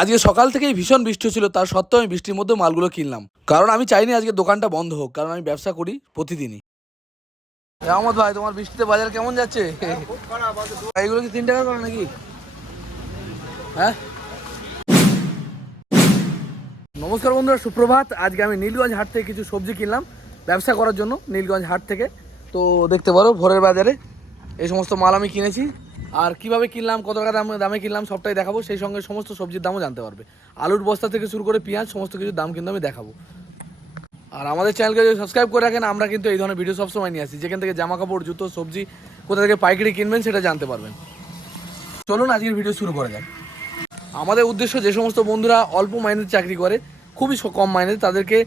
আজকে সকাল থেকেই ভীষণ বৃষ্টি ছিল তার সত্ত্বেও আমি বৃষ্টির মধ্যে মালগুলো কিনলাম। কারণ আমি চাইনি আজকে দোকানটা বন্ধ হোক কারণ আমি ব্যবসা করি প্রতিদিনই। রহমত ভাই তোমার বৃষ্টিতে বাজার কেমন যাচ্ছে? এইগুলো কি তিন টাকা করে নাকি? হ্যাঁ? নমস্কার বন্ধুরা সুপ্রভাত। আজকে আমি নীলগঞ্জ হাট থেকে কিছু সবজি কিনলাম ব্যবসা করার জন্য নীলগঞ্জ হাট থেকে। তো দেখতে পারো ভোরের বাজারে এই সমস্ত মাল আমি কিনেছি। আর কীভাবে কিনলাম, কত টাকা দামে দামে কিনলাম, সবটাই দেখাবো। সেই সঙ্গে সমস্ত সবজির দামও জানতে পারবে। আলুর বস্তা থেকে শুরু করে পেঁয়াজ, সমস্ত কিছুর দাম কিন্তু আমি দেখাবো। আর আমাদের চ্যানেলকে যদি সাবস্ক্রাইব করে রাখেন, আমরা কিন্তু এই ধরনের ভিডিও সবসময় নিয়ে আসি। যেখান থেকে জামা কাপড় জুতো, সবজি, কোথা থেকে পাইকারি কিনবেন সেটা জানতে পারবেন। চলুন আজকের ভিডিও শুরু করা যাক। আমাদের উদ্দেশ্য যে সমস্ত বন্ধুরা অল্প মাইনের চাকরি করে, খুবই কম মাইনে তাদেরকে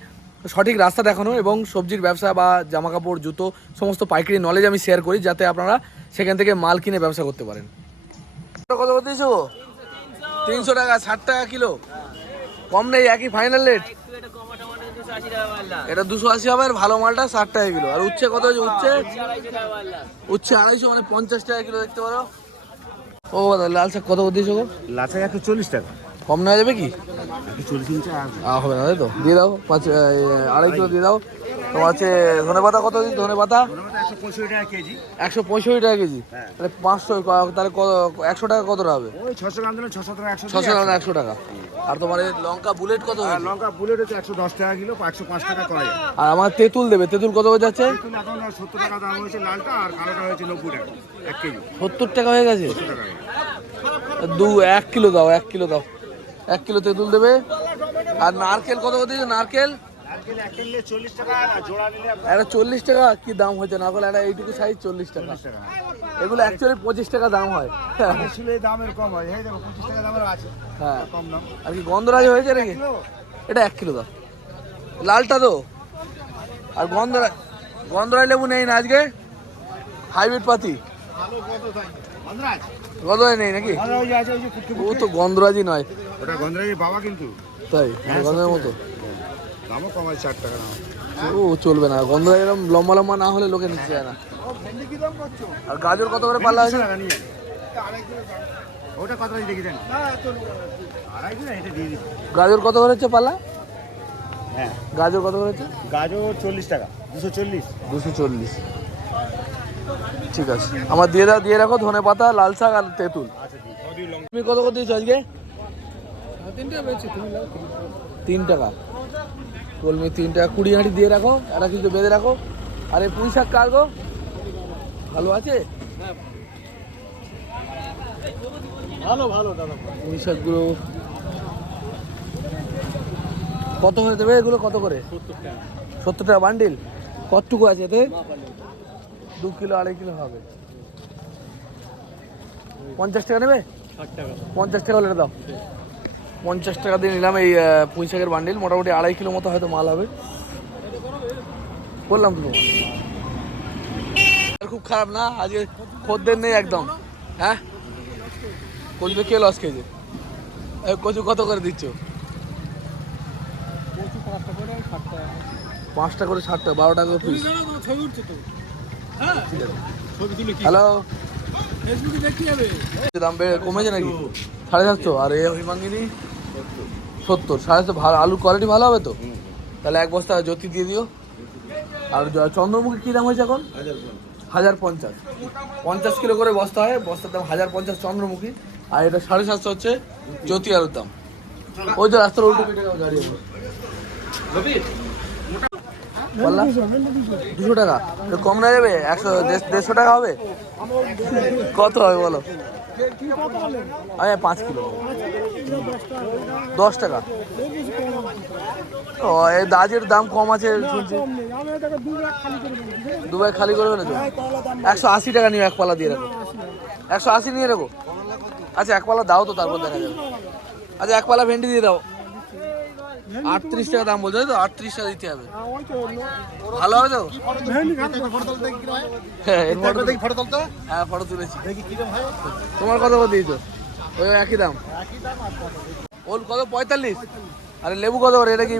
সঠিক রাস্তা দেখানো এবং সবজির ব্যবসা বা জামা কাপড় জুতো সমস্ত পাইকারি নলেজ আমি শেয়ার করি যাতে আপনারা সেখান থেকে মাল কিনে ব্যবসা করতে পারেন। কত কত দিয়েছ তিনশো টাকা ষাট টাকা কিলো। কম নেই একই ফাইনাল রেট এটা দুশো আশি হবে আর ভালো মালটা ষাট টাকা কিলো। আর উচ্ছে কত হয়েছে? উচ্ছে? উচ্ছে আড়াইশো মানে পঞ্চাশ টাকা কিলো দেখতে পারো। ও দাদা লাল শাক কত দিয়েছ গো? শাক একশো চল্লিশ টাকা। কম নেওয়া যাবে কি? হবে না তাই তো? দিয়ে দাও পাঁচ আড়াই কিলো দিয়ে দাও। তোমার হচ্ছে ধনে পাতা কত দিন? ধনে পাতা একশো পঁয়ষট্টি টাকা কেজি। একশো পঁয়ষট্টি টাকা কেজি? হ্যাঁ। তাহলে পাঁচশো তাহলে কত একশো টাকা কতটা হবে? ওই ছশো গ্রাম একশো টাকা। আর তোমার লঙ্কা বুলেট কত লঙ্কা বুলেট হচ্ছে একশো দশ টাকা কিলো একশো পাঁচ টাকা করা। যায় আর আমার তেঁতুল দেবে তেঁতুল কত করে যাচ্ছে? সত্তর টাকা দাম হয়েছে লালটা আর কালোটা হয়েছে নব্বই টাকা এক কেজি। সত্তর টাকা হয়ে গেছে। দু এক কিলো দাও এক কিলো দাও। এক কিলো তেঁতুল দেবে। আর নারকেল কত করে দিয়েছে? নারকেল? একটা চল্লিশ টাকা কি দাম হয়েছে? নারকেল একটা এইটুকু সাইজ চল্লিশ টাকা। এগুলো অ্যাকচুয়ালি পঁচিশ টাকা দাম হয়। দামের কম হয়। হ্যাঁ। আর কি গন্ধরাজ হয়েছে নাকি? এটা এক কিলো দাও। লালটা তো আর গন্ধরা গন্ধরাজ লেবু নেই না আজকে? হাইব্রিড পাতি। কত গন্ধরাজ নেই নাকি? আছে ও তো গন্ধরাজই নয়। ওটা গন্ধরাজের বাবা কিন্তু। তাই? গন্ধের মতো? দামও কম আছে ষাট টাকা দাম। ও চলবে না গন্ধরাজ এরকম লম্বা লম্বা না হলে লোকে নিতে চায় না। ও ভেন্ডি কি দাম করছ? আর গাজর কত করে পাল্লা হয়েছে টাকা ওটা কত দেখি দেন। গাজর কত করে হচ্ছে পাল্লা? হ্যাঁ। গাজর কত করে হচ্ছে? গাজর চল্লিশ টাকা দুশো চল্লিশ। দুশো চল্লিশ। ঠিক আছে। আমার দিয়ে দাও দিয়ে রাখো ধনে পাতা লাল শাক আর তেঁতুল। তুমি কত করে দিয়েছ আজকে? তিন টাকা। কলমি তিন টাকা। কুড়ি হাঁড়ি দিয়ে রাখো একটা কিছু বেঁধে রাখো। আর এই পুঁই শাক কার গো? ভালো আছে? ভালো ভালো দাদা। পুঁই শাকগুলো কত করে দেবে এগুলো? কত করে? সত্তর টাকা। বান্ডিল কতটুকু আছে এতে? দু কিলো আড়াই কিলো হবে। পঞ্চাশ টাকা নেবে? পঞ্চাশ টাকা হলে দাও। পঞ্চাশ টাকা দিয়ে নিলাম এই পুঁই শাকের বান্ডিল মোটামুটি আড়াই কিলো মতো হয়তো মাল হবে। বললাম তো। খুব খারাপ না আজকে খদ্দের নেই একদম। হ্যাঁ? কচুতে কে লস খেয়েছে? কচু কত করে দিচ্ছ? পাঁচটা করে ষাট টাকা। বারো টাকা পিস হ্যালো দাম বেড়ে কমেছে নাকি? সাড়ে সাতশো। আর এ হিমাঙ্গিনী সত্তর। সাড়ে সাতশো। ভালো আলুর কোয়ালিটি ভালো হবে তো? তাহলে এক বস্তা জ্যোতি দিয়ে দিও। আর চন্দ্রমুখী কী দাম হয়েছে এখন? হাজার পঞ্চাশ। পঞ্চাশ কিলো করে বস্তা হয়। বস্তার দাম হাজার পঞ্চাশ চন্দ্রমুখী। আর এটা সাড়ে সাতশো হচ্ছে জ্যোতি আলুর দাম। ওই যে রাস্তার উল্টো পিঠে বললাম দুশো টাকা। তো কম না যাবে? একশো, দেড়- দেড়শো টাকা হবে? কত হবে বলো? আমি পাঁচ কিলো দশ টাকা। ও এই দাজের দাম কম আছে শুনছি। দুবাই খালি করে ফেলেছো? একশো আশি টাকা নিয়ে এক পালা দিয়ে রাখো। একশো আশি নিয়ে রাখো। আচ্ছা এক পালা দাও তো, তারপর দেখা যাবে। আচ্ছা এক পালা ভেন্ডি দিয়ে দাও। আটত্রিশ টাকা দাম বলছো তো? আটত্রিশ টাকা দিতে হবে। ভালো হবে তো? হ্যাঁ হ্যাঁ ফটো তুলেছি। তোমার কত করে দিয়েছ? ওই একই দাম। ওল কত? পঁয়তাল্লিশ? আরে লেবু কত করে? এটা কি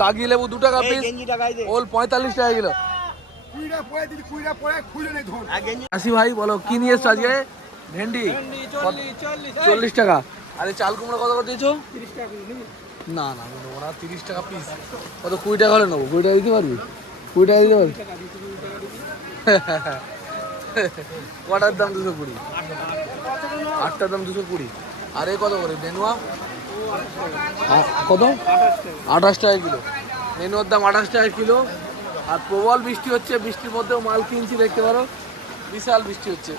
কাগি লেবু? দু টাকা পিস ওল পঁয়তাল্লিশ টাকা কিলো। আসি ভাই বলো কি নিয়ে এসছো আজকে? ভেন্ডি? চল্লিশ টাকা। আরে চাল কুমড়ো কত করে দিয়েছ? না না আমি নেব না তিরিশ টাকা পিস কত কুড়ি টাকা হলে নেব। কুড়ি টাকা দিতে পারবি? কুড়ি টাকা দিতে পারবি? কটার দাম দুশো কুড়ি? আটটার দাম দুশো কুড়ি। আর কত করে? নেনুয়া কত? আঠাশ টাকা কিলো। নেনুয়ার দাম আঠাশ টাকা কিলো। আর প্রবল বৃষ্টি হচ্ছে। বৃষ্টির মধ্যেও মাল কিনছি, দেখতে পারো। বিশাল বৃষ্টি হচ্ছে।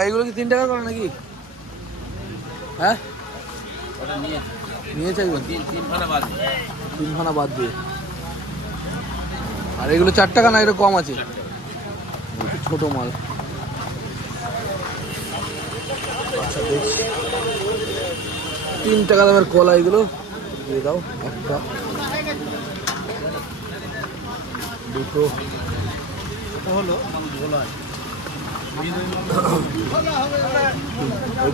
এগুলো কি তিন টাকা করে নাকি? হ্যাঁ? নিয়ে। চাইবেন তিন খানা বাদ দিয়ে আর এগুলো চার টাকা না এটা কম আছে। একটু ছোট মাল। আচ্ছা দেখছি। তিন টাকা দামের কলা এগুলো। দিয়ে দাও একটা। দুটো। হলো ওই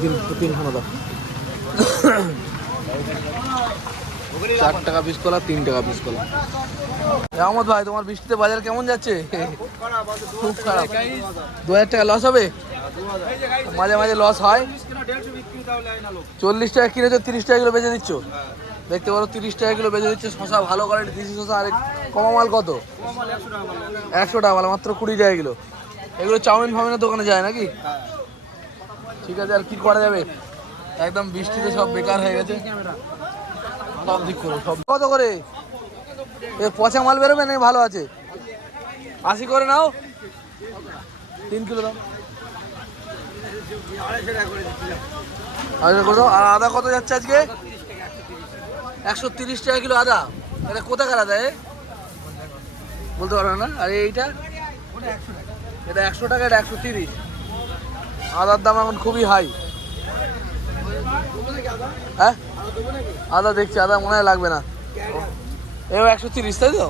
খানা দাও। চার টাকা পিস কলা, তিন টাকা পিস কলা। রহমত ভাই, তোমার বৃষ্টিতে বাজার কেমন যাচ্ছে? খুব খারাপ। দু হাজার টাকা লস হবে? মাঝে মাঝে লস হয়। চল্লিশ টাকা কিনেছো তিরিশ টাকা কিলো বেচে দিচ্ছ? দেখতে পারো, তিরিশ টাকা কিলো বেচে দিচ্ছে। শশা ভালো কোয়ালিটি দেশি শশা, আর কমা মাল কত? একশো টাকা মাল, মাত্র কুড়ি টাকা কিলো। এগুলো চাউমিন ফাউমিনের দোকানে যায় নাকি? ঠিক আছে, আর কি করা যাবে? একদম বৃষ্টিতে সব বেকার হয়ে গেছে। সব দিক করো, সব। কত করে? এ পচা মাল বেরোবে না ভালো আছে। আশি করে নাও। তিন কিলো দাও। আচ্ছা আর আদা কত যাচ্ছে আজকে? একশো তিরিশ টাকা কিলো আদা। এটা কোথাকার আদা এ? বলতে পারবে না? আর এইটা? এটা একশো টাকা, এটা একশো তিরিশ। আদার দাম এখন খুবই হাই হ্যাঁ? আদা দেখছি আদা মনে হয় লাগবে না। এও একশো তিরিশ তাই তো?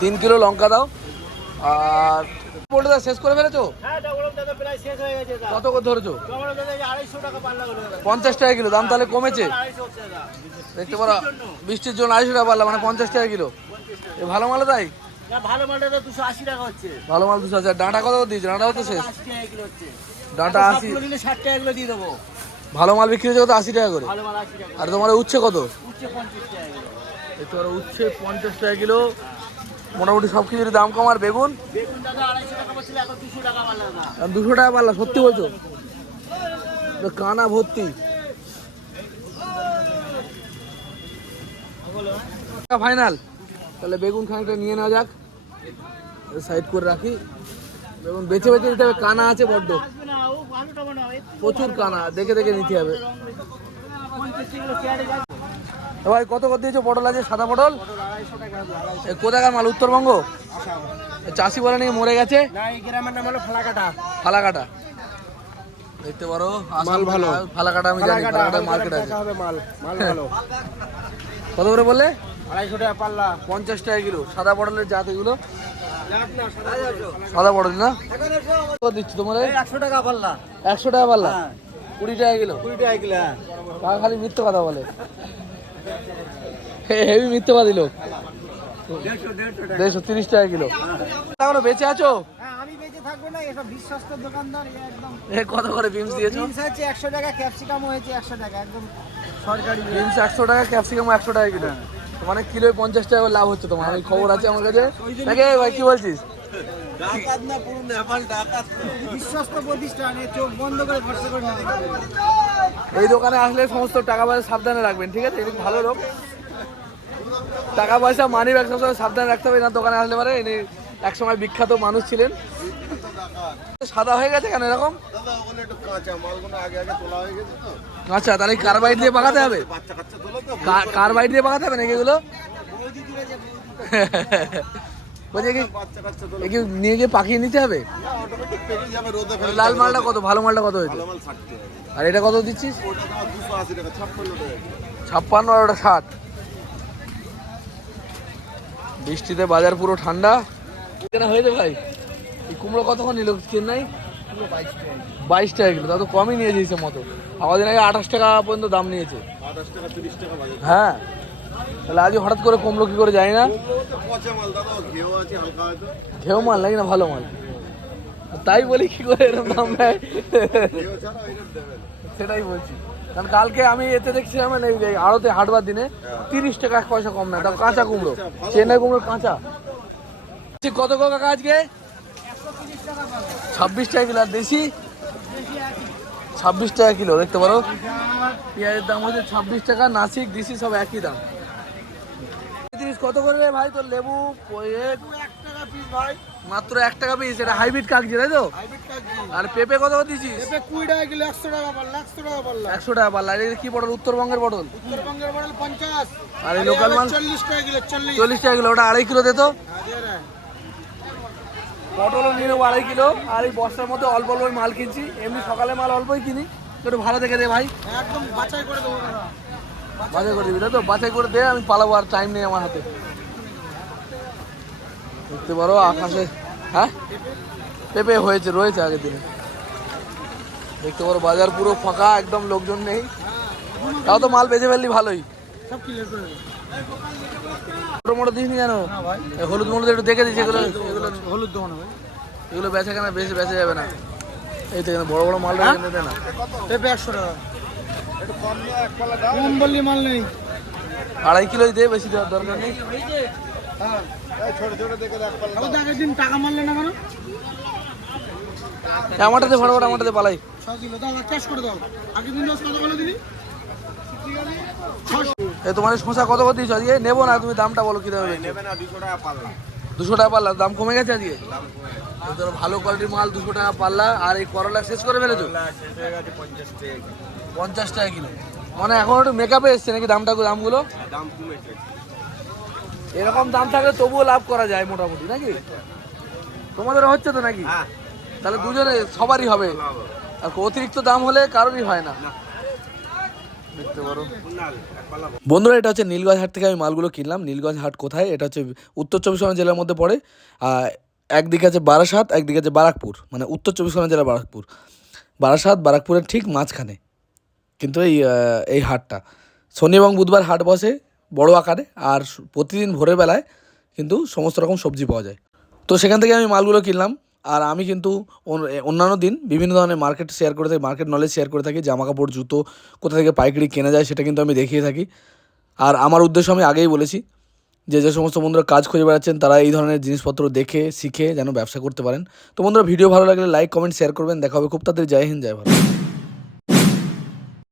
তিন কিলো লঙ্কা দাও। আর পোলটা শেষ করে ফেলেছো? হ্যাঁ কত করে ধরেছো? পঞ্চাশ টাকা কিলো দাম তাহলে কমেছে? দেখতে পারো বৃষ্টির জন্য আড়াইশো টাকা পারলাম মানে পঞ্চাশ টাকা কিলো। ভালো মাল তাই? ভালো মালটা তো দুশো আশি টাকা হচ্ছে। ভালো মাল দুশো হাজার ডাঁটা কত দিয়েছ? ডাঁটা হচ্ছে শেষ? আশি ডাঁটা আশি। ষাট টাকা কিলো দিয়ে দেবো। ভালো মাল বিক্রি হচ্ছে কত? আশি টাকা করে। আশি আর তোমার উচ্ছে কত? উচ্ছে পঞ্চাশ টাকা কিলো। উচ্ছে পঞ্চাশ টাকা কিলো। মোটামুটি সব কিছুর দাম কম আর বেগুন? দুশো টাকা পারলা সত্যি বলছো? কানা ভর্তি। ফাইনাল তাহলে বেগুন খানিকটা নিয়ে নেওয়া যাক। সাইড করে রাখি। বেগুন বেছে বেছে নিতে হবে। কানা আছে বড্ড। প্রচুর কানা। দেখে দেখে নিতে হবে। ভাই কত কত দিয়েছ? পটল আছে? সাদা পটল? কোথাকার মাল? উত্তরবঙ্গ? চাষি বলে নাকি মরে গেছে? ফালাকাটা। ফালাকাটা দেখতে পারো মাল ভালো। ফালাকাটা আমি জানি ফালাকাটা মার্কেট আছে। মাল। মাল ভালো। কত করে বললে? আড়াইশো টাকা পাল্লা পঞ্চাশ টাকা কিলো সাদা জাত এগুলো। সাদা পটল না? কত দিচ্ছি তোমার একশো টাকা পাল্লা। একশো টাকা পারলা কুড়ি টাকা কিলো? কুড়ি টাকা কিলো খালি মিথ্যে কথা বলে। হেভি মিথ্যেবাদী লোক দেড়শো তিরিশ টাকা কিলো। এখনও বেঁচে আছো? হ্যাঁ আমি বেঁচে থাকব না এসব বিশ্বস্ত দোকানদার এ একদম এ কত করে বিমস দিয়েছ? একশো টাকা ক্যাপসিকামও হয়েছে একশো টাকা একদম সরকারি। বিমস একশো টাকা ক্যাপসিকাম একশো টাকা কিলো। মানে কিলোয় পঞ্চাশ টাকা করে লাভ হচ্ছে তোমার। আমি খবর আছে আমার কাছে। নাকি ভাই কি বলছিস? এই দোকানে আসলে সমস্ত টাকা পয়সা সাবধানে রাখবেন ঠিক আছে? ভালো লোক। টাকা পয়সা মানি ব্যাগ সবসময় সাবধানে রাখতে হবে না দোকানে আসলে পারে। ইনি এক সময় বিখ্যাত মানুষ ছিলেন। সাদা হয়ে গেছে কেন এরকম? দাদা ওখানে একটু কাঁচা মালগুলো আগে আগে তোলা হয়ে গেছে তো। আচ্ছা তাহলে কার্বাইড দিয়ে পাকাতে হবে? বাচ্চা কাচ্চা তোলা তো কার্বাইড দিয়ে পাকাতে হবে নাকি এগুলো? বলছি একে নিয়ে গিয়ে পাকিয়ে নিতে হবে? লাল মালটা কত? ভালো মালটা কত হয়েছে? আর এটা কত দিচ্ছিস? ছাপ্পান্ন আর ওটা ষাট। বৃষ্টিতে বাজার পুরো ঠান্ডা। হয়েছে ভাই? কুমড়ো কতক্ষণ নিল চেন্নাই বাইশ টাকা কিলো। তা তো কমই নিয়েছে হিসেব মতো। আমাদের আগে আঠাশ টাকা পর্যন্ত দাম নিয়েছে। হ্যাঁ। তাহলে আজ হঠাৎ করে কমলো কি করে জানি না? ঘেউ মাল নাকি না ভালো মাল? তাই বলি কি করে এরকম দাম নেয়? না। সেটাই বলছি। কারণ কালকে আমি এতে দেখছিলাম মানে এই আড়তে হাটবার দিনে তিরিশ টাকা এক পয়সা কম নেয়। তাও কাঁচা কুমড়ো। চেন্নাই কুমড়ো কাঁচা। কত কাকা আজকে? ছাব্বিশ টাকা কিলো আর দেশি? ছাব্বিশ টাকা কিলো দেখতে পারো। পেঁয়াজের দাম হচ্ছে ছাব্বিশ টাকা নাসিক দিশি সব একই দাম। তিরিশ কত করে রে ভাই তোর লেবু? মাত্র এক টাকা পিস এটা হাইব্রিড কাকজি তাই তো? আর পেঁপে কত দিছিস? কুড়ি টাকা কিলো একশো টাকা পাল্লা একশো টাকা পাল্লা একশো টাকা পাল্লা এটা কি পটল উত্তরবঙ্গের পটল উত্তরবঙ্গের মডেল পঞ্চাশ। আর এই লোকাল মাল? চল্লিশ টাকা কিলো চল্লিশ। টাকা কিলো ওটা আড়াই কিলো দে তো। পটলও নিয়ে নেব আড়াই কিলো। আর এই বস্তার মধ্যে অল্প অল্প মাল কিনছি। এমনি সকালে মাল অল্পই কিনি। একটু ভালো দেখে দে ভাই। একদম বাছাই করে দেবো বাছাই করে দিবি তাই তো? বাছাই করে দে আমি পালাবো আর টাইম নেই আমার হাতে। দেখতে পারো আকাশে হ্যাঁ? পেঁপে হয়েছে রয়েছে আগের দিনে। দেখতে পারো বাজার পুরো ফাঁকা একদম লোকজন নেই। তাও তো মাল বেঁচে ফেললি ভালোই। সব ক্লিয়ার করে মোটো দিস নি জানো না ভাই। এই হলুদ মলুদ একটু দেখে দিস এগুলো এগুলো হলুদ দেবো না ভাই। এগুলো বেচা কেনা বেশি বেচা যাবে না। এই তো এখানে বড় বড় মাল নিতে না। পেঁপে একশো টাকা। কম বললি মাল নেই। আড়াই কিলোই দে বেশি দেওয়ার দরকার নেই। হ্যাঁ টাকা মারলে না কেন? আমারটাতে পালাই। ছ কিলো দাও ক্যাশ করে দাও। আগের দিন দশ কত দিলি? এ তোমার শশা কত করে দিয়েছ আজকে? নেব না তুমি দামটা বলো কি দামে নেবে না দুশো টাকা পাল্লা। দুশো টাকা পাল্লা দাম কমে গেছে আজকে? ভালো কোয়ালিটির মাল দুশো টাকা পাল্লা আর এই করলা শেষ করে ফেলেছো? হয়ে পঞ্চাশ টাকা কিলো। মানে এখন একটু মেকআপে এসছে নাকি দামটা দামগুলো? দাম কমেছে। এরকম দাম থাকলে তবুও লাভ করা যায় মোটামুটি নাকি? তোমাদের হচ্ছে তো নাকি? হ্যাঁ। তাহলে দুজনে সবারই হবে। আর অতিরিক্ত দাম হলে কারোরই হয় না। বন্ধুরা, এটা হচ্ছে নীলগঞ্জ হাট থেকে আমি মালগুলো কিনলাম। নীলগঞ্জ হাট কোথায়? এটা হচ্ছে উত্তর চব্বিশ পরগনা জেলার মধ্যে পড়ে। একদিকে আছে বারাসাত, একদিকে আছে বারাকপুর। মানে উত্তর চব্বিশ পরগনা জেলা বারাকপুর। বারাসাত, বারাকপুরের ঠিক মাঝখানে। কিন্তু এই এই হাটটা। শনি এবং বুধবার হাট বসে বড় আকারে, আর প্রতিদিন ভোরের বেলায় কিন্তু সমস্ত রকম সবজি পাওয়া যায়। তো সেখান থেকে আমি মালগুলো কিনলাম। আর আমি কিন্তু অন্যান্য দিন বিভিন্ন ধরনের মার্কেট শেয়ার করে থাকি মার্কেট নলেজ শেয়ার করে থাকি, জামা কাপড়, জুতো কোথা থেকে পাইকারি কেনা যায় সেটা কিন্তু আমি দেখিয়ে থাকি। আর আমার উদ্দেশ্য আমি আগেই বলেছি যে যে সমস্ত বন্ধুরা কাজ খুঁজে বেড়াচ্ছেন তারা এই ধরনের জিনিসপত্র দেখে, শিখে যেন ব্যবসা করতে পারেন। তো বন্ধুরা ভিডিও ভালো লাগলে লাইক কমেন্ট শেয়ার করবেন। দেখা হবে খুব তাড়াতাড়ি। জয় হিন্দ, জয় ভারত।